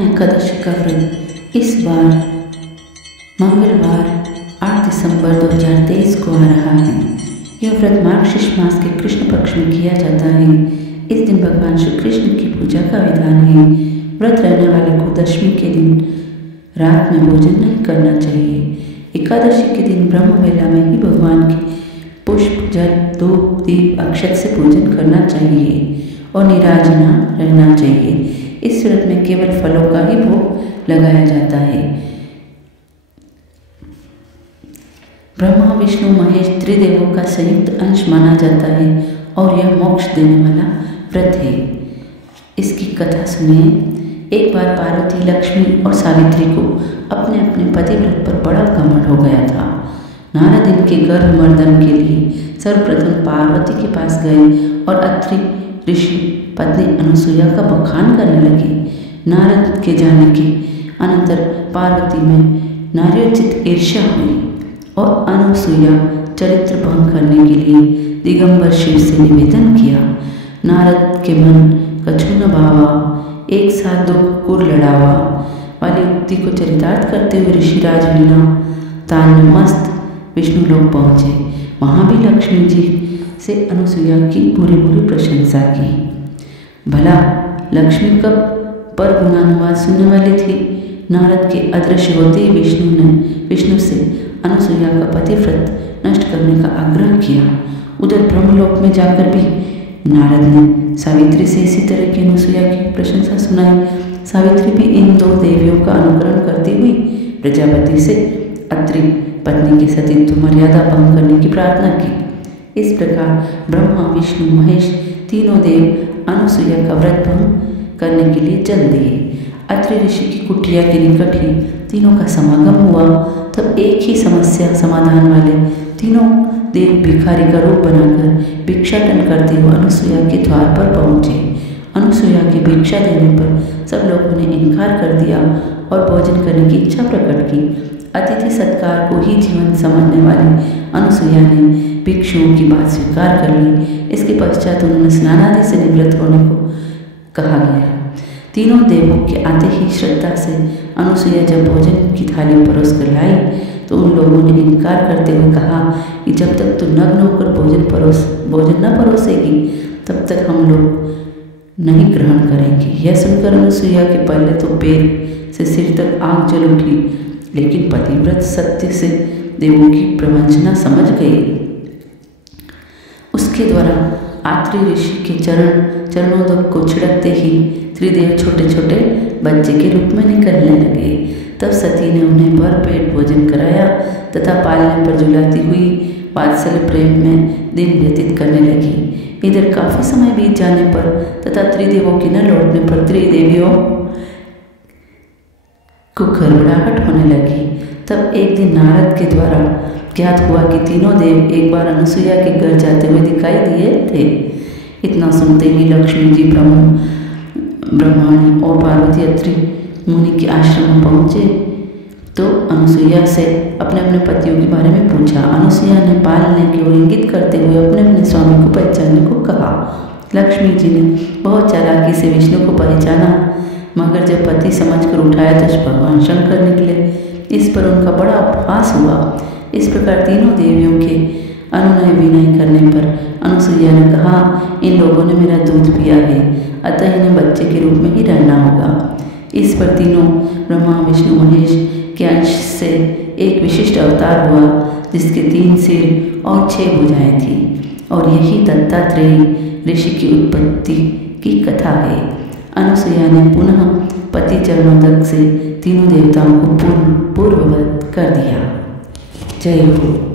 एकादशी का व्रत इस बार मंगलवार 8 दिसंबर 2023 को आ रहा है। यह व्रत मार्गशीर्ष मास के कृष्ण पक्ष में किया जाता है। इस दिन भगवान श्री कृष्ण की पूजा का विधान है। व्रत रहने वाले को दशमी के दिन रात में भोजन नहीं करना चाहिए। एकादशी के दिन ब्रह्म वेला में ही भगवान की पुष्प, जल, धूप, दीप, अक्षत से पूजन करना चाहिए और निराजना रहना चाहिए। इस व्रत में केवल फलों का ही भोग लगाया जाता है। ब्रह्मा, विष्णु, महेश त्रिदेवों का संयुक्त अंश माना जाता है और यह मोक्ष देने वाला व्रत है। इसकी कथा सुनिए। एक बार पार्वती, लक्ष्मी और सावित्री को अपने अपने पतिव्रत पर बड़ा घमंड हो गया था। नारद इनके गर्भमर्दन के लिए सर्वप्रथम पार्वती के पास गए और अत्रि ऋषि पत्नी अनुसुईया का बखान करने लगे। नारद के जाने के अनंतर पार्वती में नार्योचित ईर्ष्या हुई और अनुसुईया चरित्र भंग करने के लिए दिगंबर शिव से निवेदन किया। नारद के मन कछु न भावा, एक साथ दो कुकुर लड़ावा वाली उक्ति को चरितार्थ करते हुए ऋषिराज वीणा तान में मस्त विष्णु लोक पहुँचे। वहाँ भी लक्ष्मी जी से अनुसुईया की पूरी प्रशंसा की। भला लक्ष्मी कब पर गुणानुवाद सुनने वाली थी। नारद के अदृश्य होते ही विष्णु से अनुसुईया का पतिव्रत नष्ट करने का आग्रह किया। उधर ब्रह्मलोक में जाकर भी नारद ने सावित्री से इसी तरह की अनुसुईया की प्रशंसा सुनाई। सावित्री भी इन दो देवियों का अनुकरण करती हुई प्रजापति से अत्रि पत्नी के सतीत्व मर्यादा भंग करने की प्रार्थना की। इस प्रकार ब्रह्मा, विष्णु, महेश तीनों देव अनुसुईया का व्रत भंग करने के लिए चल दिए। अत्रि ऋषि की कुटिया के निकट ही तीनों का समागम हुआ। तब एक ही समस्या समाधान वाले तीनों देव भिखारी का रूप बनाकर भिक्षाटन करते हुए अनुसुईया के द्वार पर पहुँचे। अनुसुईया की भिक्षा देने पर सब लोगों ने इनकार कर दिया और भोजन करने की इच्छा प्रकट की। अतिथि सत्कार को ही जीवन समझने वाली अनुसुईया ने भिक्षुओं की बात स्वीकार कर ली। इसके पश्चात उन्होंने स्नानादि से निवृत्त होने को कहा गया। तीनों देवों के आते ही श्रद्धा से अनुसुईया जब भोजन की थाली परोस कर लाई तो उन लोगों ने इनकार करते हुए कहा कि जब तक तू नग्न होकर भोजन न परोसेगी तब तक हम लोग नहीं ग्रहण करेंगे। यह सुनकर अनुसुईया के पहले तो पैर से सिर तक आग जल उठी, लेकिन पतिव्रत सत्य से देवों की प्रवंचना समझ गई। उसके द्वारा आत्रि ऋषि के चरणोदक को छिड़कते ही त्रिदेव छोटे छोटे बच्चे के रूप में निकलने लगे। तब सती ने उन्हें भर पेट भोजन कराया तथा पालने पर झुलाती हुई वात्सल्य प्रेम में दिन व्यतीत करने लगी। इधर काफी समय बीत जाने पर तथा त्रिदेवों के न लौटने पर त्रिदेवियों को घबराहट होने लगी। तब एक दिन नारद के द्वारा ज्ञात हुआ कि तीनों देव एक बार अनुसुईया के घर जाते हुए दिखाई दिए थे। इतना सुनते ही लक्ष्मी जी ब्रह्माणी और पार्वती अत्रि मुनि के आश्रम में पहुँचे तो अनुसुईया से अपने अपने पतियों के बारे में पूछा। अनुसुईया ने पालने की ओर इंगित करते हुए अपने अपने स्वामी को पहचानने को कहा। लक्ष्मी जी ने बहुत चालाकी से विष्णु को पहचाना, मगर जब पति समझकर उठाया तो भगवान शंकर निकले। इस पर उनका बड़ा उपहास हुआ। इस प्रकार तीनों देवियों के अनुनय विनय करने पर अनुसुईया ने कहा, इन लोगों ने मेरा दूध पिया है, अतः इन्हें बच्चे के रूप में ही रहना होगा। इस पर तीनों ब्रह्मा, विष्णु, महेश के अंश से एक विशिष्ट अवतार हुआ जिसके 3 सिर और 6 भुजाएं थी और यही दत्तात्रेय ऋषि की उत्पत्ति की कथा है। अनुसुईया ने पुनः पति चरणोदक से तीनों देवताओं को पूर्ववत कर दिया। जय हो।